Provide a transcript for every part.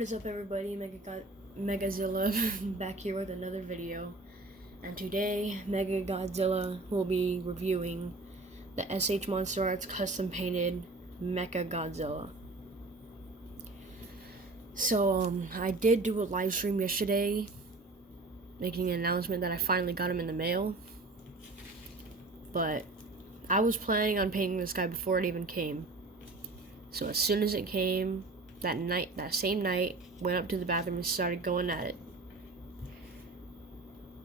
What is up, everybody? Mechagodzilla back here with another video. And today, Mechagodzilla will be reviewing the SH Monsterarts custom painted Mechagodzilla. So, I did do a live stream yesterday making an announcement that I finally got him in the mail. But I was planning on painting this guy before it even came. So as soon as it came, that same night, went up to the bathroom and started going at it.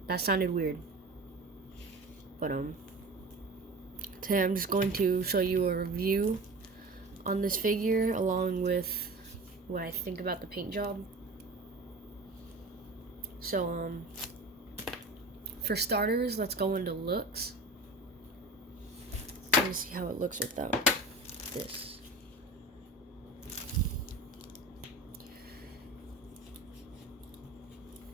That sounded weird. But today I'm just going to show you a review on this figure along with what I think about the paint job. So for starters, let's go into looks. Let me see how it looks without this.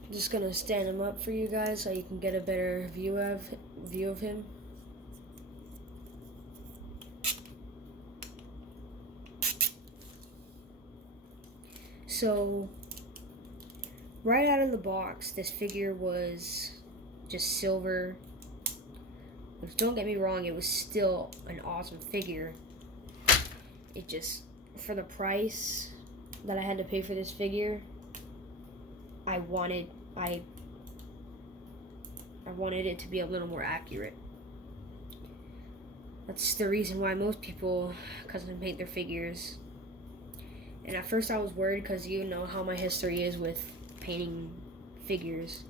I'm just gonna stand him up for you guys so you can get a better view of him. So right out of the box, this figure was just silver. Which, don't get me wrong, it was still an awesome figure. It just, for the price that I had to pay for this figure, I wanted it to be a little more accurate. That's the reason why most people custom paint their figures. And at first I was worried because you know how my history is with painting figures.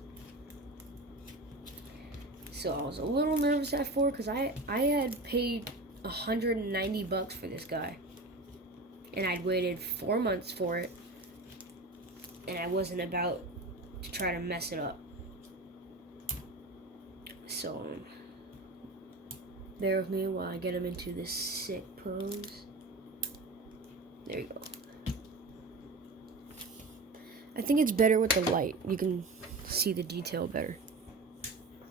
So I was a little nervous at first because I had paid $190 for this guy. And I'd waited 4 months for it. And I wasn't about to try to mess it up. So, bear with me while I get him into this sick pose. There you go. I think it's better with the light. You can see the detail better.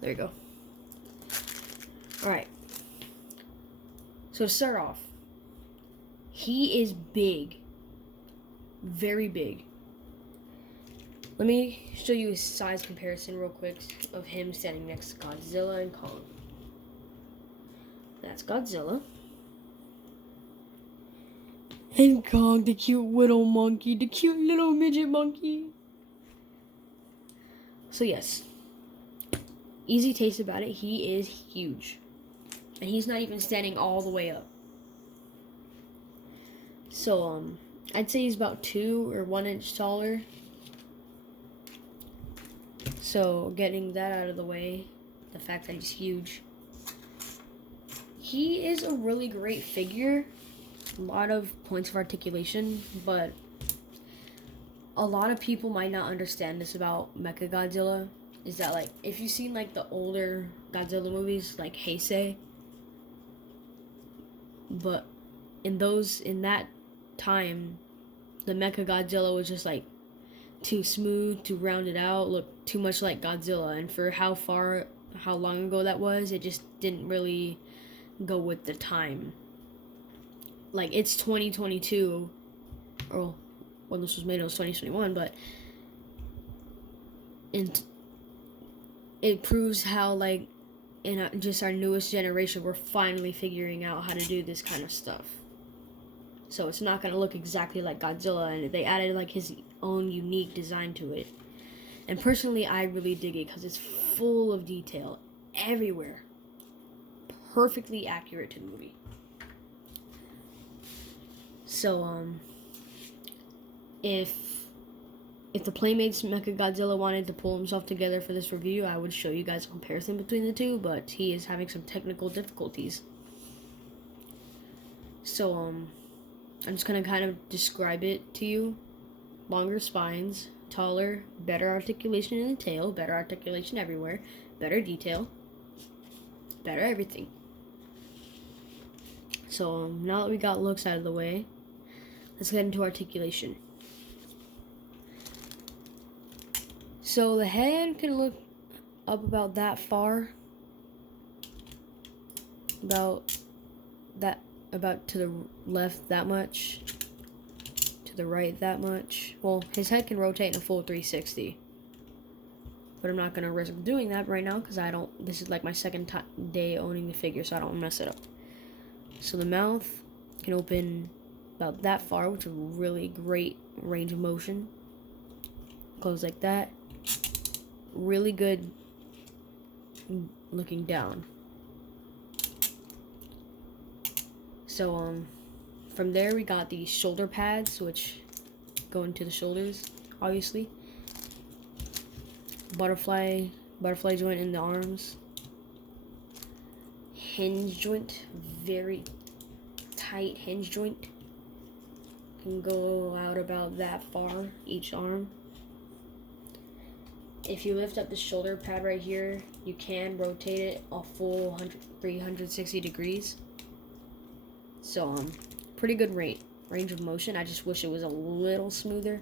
There you go. Alright. So to start off, he is big. Very big. Let me show you a size comparison real quick of him standing next to Godzilla and Kong. That's Godzilla. And Kong, the cute little monkey, the cute little midget monkey. So yes, easy taste about it, he is huge. And he's not even standing all the way up. So, I'd say he's about 2 or 1 inch taller. So, getting that out of the way, the fact that he's huge. He is a really great figure. A lot of points of articulation, but a lot of people might not understand this about Mechagodzilla. Is that, like, if you've seen, like, the older Godzilla movies, like Heisei, but in that time, the Mechagodzilla was just, like, too smooth, too rounded out, looked too much like Godzilla, and for how long ago that was, it just didn't really go with the time. Like, it's 2022, or when this was made, it was 2021, but it proves how, like, in just our newest generation, we're finally figuring out how to do this kind of stuff. So it's not going to look exactly like Godzilla, and they added, like, his own unique design to it. And personally, I really dig it because it's full of detail everywhere. Perfectly accurate to the movie. So, if the Playmates Mechagodzilla wanted to pull himself together for this review, I would show you guys a comparison between the two, but he is having some technical difficulties. So, I'm just going to kind of describe it to you. Longer spines, taller, better articulation in the tail, better articulation everywhere, better detail, better everything. So, now that we got looks out of the way, let's get into articulation. So the head can look up about that far, about to the left that much, to to the right that much. Well, his head can rotate in a full 360. But I'm not going to risk doing that right now because this is like my second day owning the figure, so I don't mess it up. So the mouth can open about that far, which is really great range of motion. Close like that. Really good looking down. So from there we got the shoulder pads, which go into the shoulders, obviously. Butterfly joint in the arms. Hinge joint, very tight hinge joint. Can go out about that far each arm. If you lift up the shoulder pad right here, you can rotate it a full 360 degrees. So pretty good range of motion. I just wish it was a little smoother.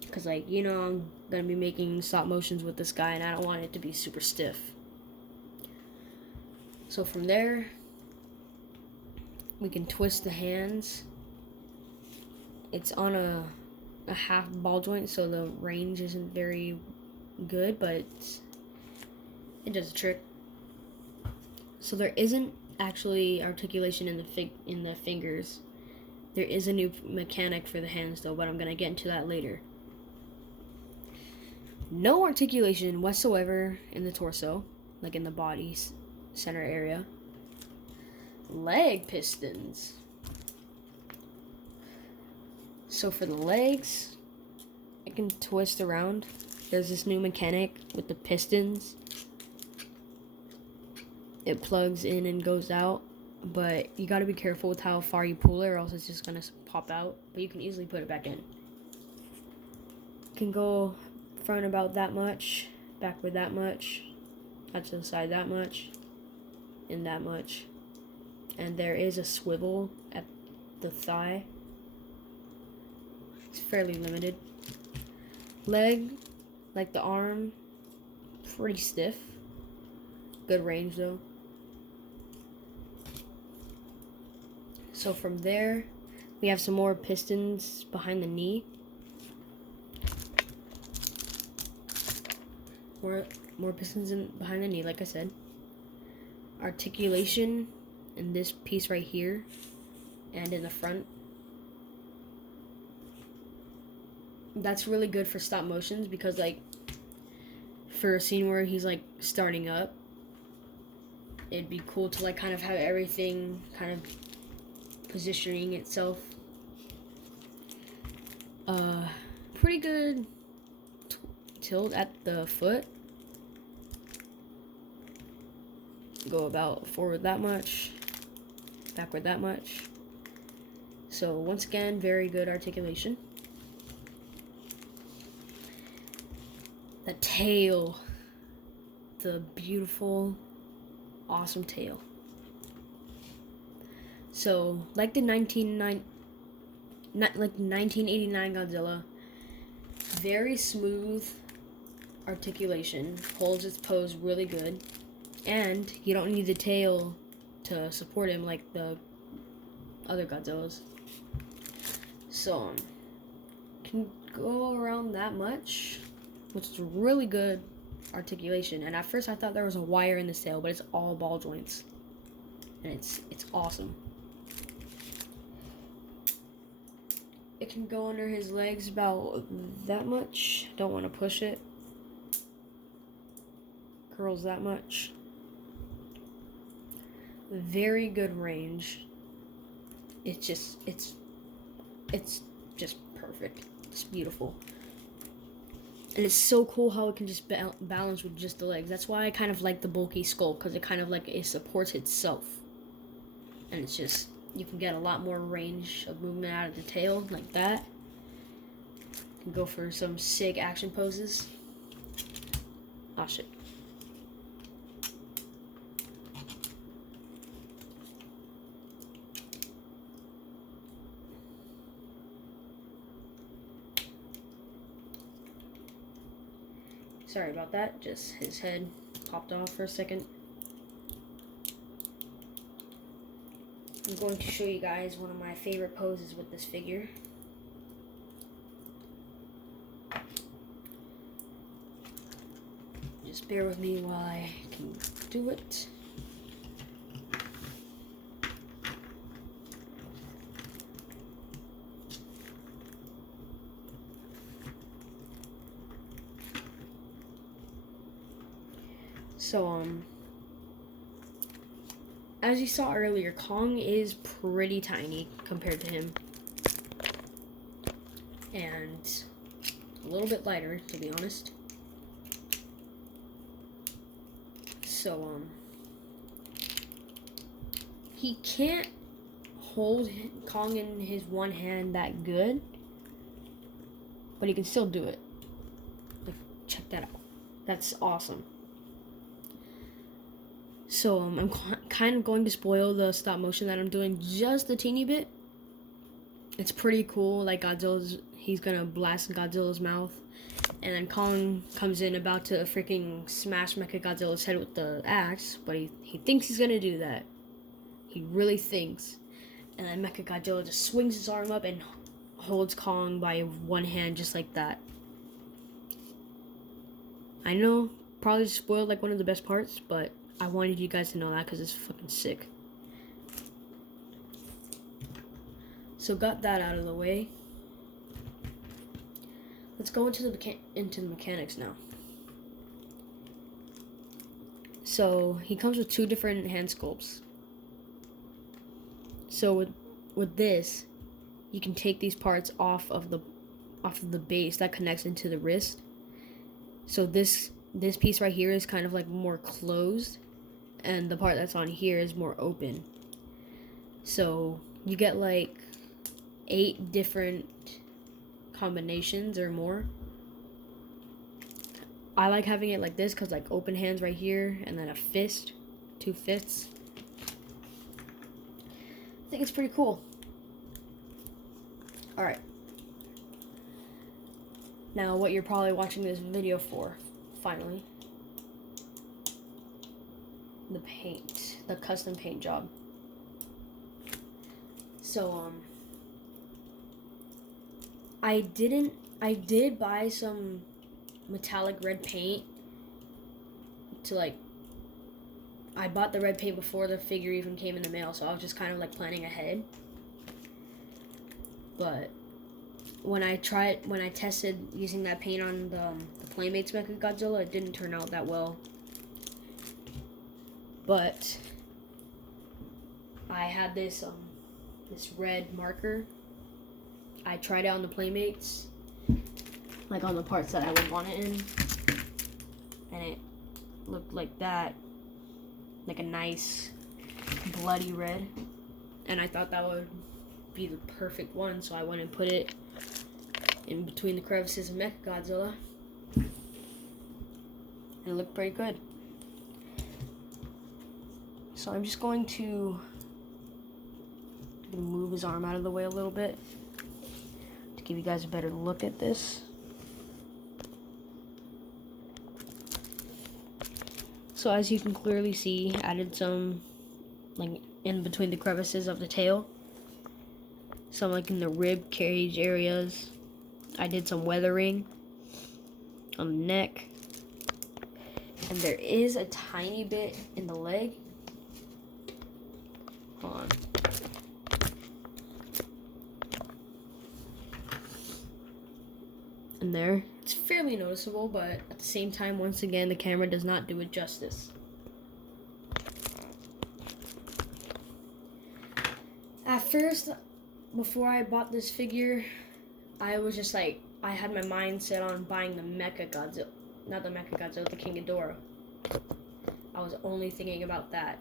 Because, like, you know, I'm going to be making stop motions with this guy, and I don't want it to be super stiff. So from there, we can twist the hands. It's on a half ball joint, so the range isn't very good, but it does a trick. So there isn't actually articulation in the fingers. There is a new mechanic for the hands, though, but I'm going to get into that later. No articulation whatsoever in the torso, like in the body center area. Leg pistons. So for the legs, I can twist around. There's this new mechanic with the pistons. It plugs in and goes out, but you gotta be careful with how far you pull it or else it's just gonna pop out, but you can easily put it back in. Can go front about that much, backward that much, out to the side that much, and that much. And there is a swivel at the thigh. It's fairly limited. Leg, like the arm, pretty stiff. Good range though. So from there, we have some more pistons behind the knee. More pistons behind the knee, like I said. Articulation in this piece right here and in the front. That's really good for stop motions because, like, for a scene where he's like starting up, it'd be cool to like kind of have everything kind of positioning itself. Pretty good tilt at the foot. Go about forward that much, backward that much. So once again, very good articulation. The tail, the beautiful, awesome tail. So like the 1989 Godzilla, very smooth articulation, holds its pose really good, and you don't need the tail to support him like the other Godzillas. So can go around that much, which is really good articulation. And at first I thought there was a wire in the tail, but it's all ball joints, and it's awesome. It can go under his legs about that much. Don't want to push it. Curls that much. Very good range. It's just perfect. It's beautiful. And it's so cool how it can just balance with just the legs. That's why I kind of like the bulky skull, because it kind of like it supports itself. And it's just, you can get a lot more range of movement out of the tail like that. You can go for some sick action poses. Oh shit. Sorry about that, just his head popped off for a second. I'm going to show you guys one of my favorite poses with this figure. Just bear with me while I can do it. So, as you saw earlier, Kong is pretty tiny compared to him. And a little bit lighter, to be honest. So, he can't hold Kong in his one hand that good, but he can still do it. Like, check that out. That's awesome. So, I'm kind of going to spoil the stop motion that I'm doing just a teeny bit. It's pretty cool. Like, he's gonna blast Godzilla's mouth. And then Kong comes in about to freaking smash Mechagodzilla's head with the axe. But he thinks he's gonna do that. He really thinks. And then Mechagodzilla just swings his arm up and holds Kong by one hand just like that. I know, probably spoiled like one of the best parts, but I wanted you guys to know that because it's fucking sick. So got that out of the way. Let's go into the mechanics now. So he comes with two different hand sculpts. So with this, you can take these parts off of the base that connects into the wrist. So this piece right here is kind of like more closed, and the part that's on here is more open. So you get like 8 different combinations or more. I like having it like this because like open hands right here and then a fist, 2 fists. I think it's pretty cool. Alright. Now what you're probably watching this video for, finally. The paint, the custom paint job. So, I did buy some metallic red paint to like, I bought the red paint before the figure even came in the mail, so I was just kind of like planning ahead. But when I tested using that paint on the Playmates Mechagodzilla, it didn't turn out that well. But I had this red marker. I tried it on the Playmates, like on the parts that I would want it in, and it looked like that, like a nice bloody red, and I thought that would be the perfect one, so I went and put it in between the crevices of Mechagodzilla, and it looked pretty good. So I'm just going to move his arm out of the way a little bit to give you guys a better look at this. So as you can clearly see, added some like in between the crevices of the tail, some like in the rib cage areas. I did some weathering on the neck, and there is a tiny bit in the leg. Hold on. And there, it's fairly noticeable, but at the same time, once again, the camera does not do it justice. At first, before I bought this figure, I was just like, I had my mind set on buying the Mechagodzilla, not the Mechagodzilla, the King Ghidorah. I was only thinking about that,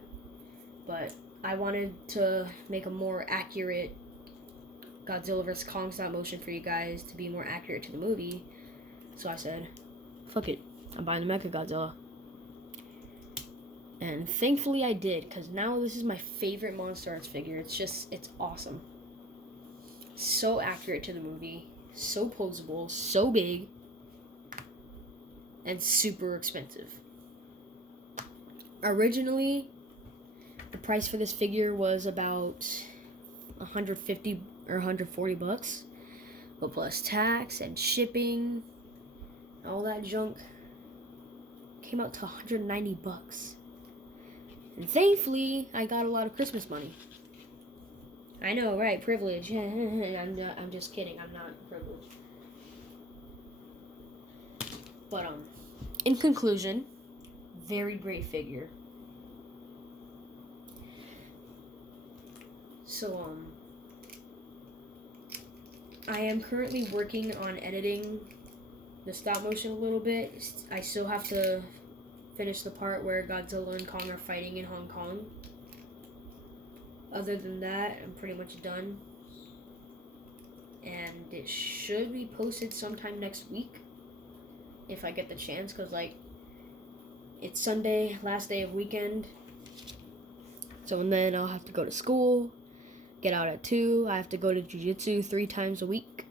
but I wanted to make a more accurate Godzilla vs. Kong stop motion for you guys to be more accurate to the movie. So I said, fuck it, I'm buying the Mechagodzilla. And thankfully I did, because now this is my favorite Monsterarts figure. It's awesome. So accurate to the movie, so posable, so big, and super expensive. Originally, The price for this figure was about 150 or 140 bucks, but plus tax and shipping, all that junk, came out to 190 bucks. And thankfully, I got a lot of Christmas money. I know, right? Privilege. I'm just kidding. I'm not privileged. But in conclusion, very great figure. So I am currently working on editing the stop motion a little bit. I still have to finish the part where Godzilla and Kong are fighting in Hong Kong. Other than that, I'm pretty much done. And it should be posted sometime next week, if I get the chance, because, like, it's Sunday, last day of weekend. So, and then I'll have to go to school, get out at 2. I have to go to jiu-jitsu 3 times a week.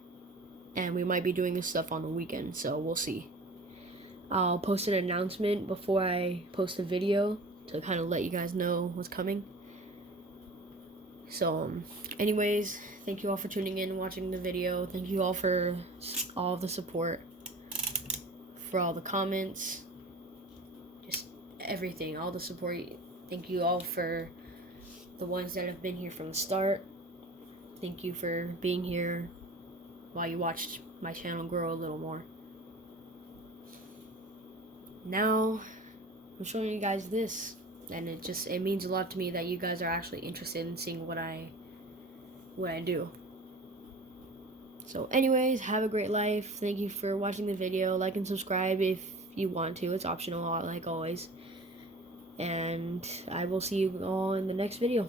And we might be doing this stuff on the weekend, so we'll see. I'll post an announcement before I post a video to kind of let you guys know what's coming. So, anyways, thank you all for tuning in and watching the video. Thank you all for all of the support, for all the comments, just everything, all the support. Thank you all for the ones that have been here from the start. Thank you for being here while you watched my channel grow a little more. Now, I'm showing you guys this, and it means a lot to me that you guys are actually interested in seeing what I do. So anyways, have a great life. Thank you for watching the video. Like and subscribe if you want to. It's optional, like always. And I will see you all in the next video.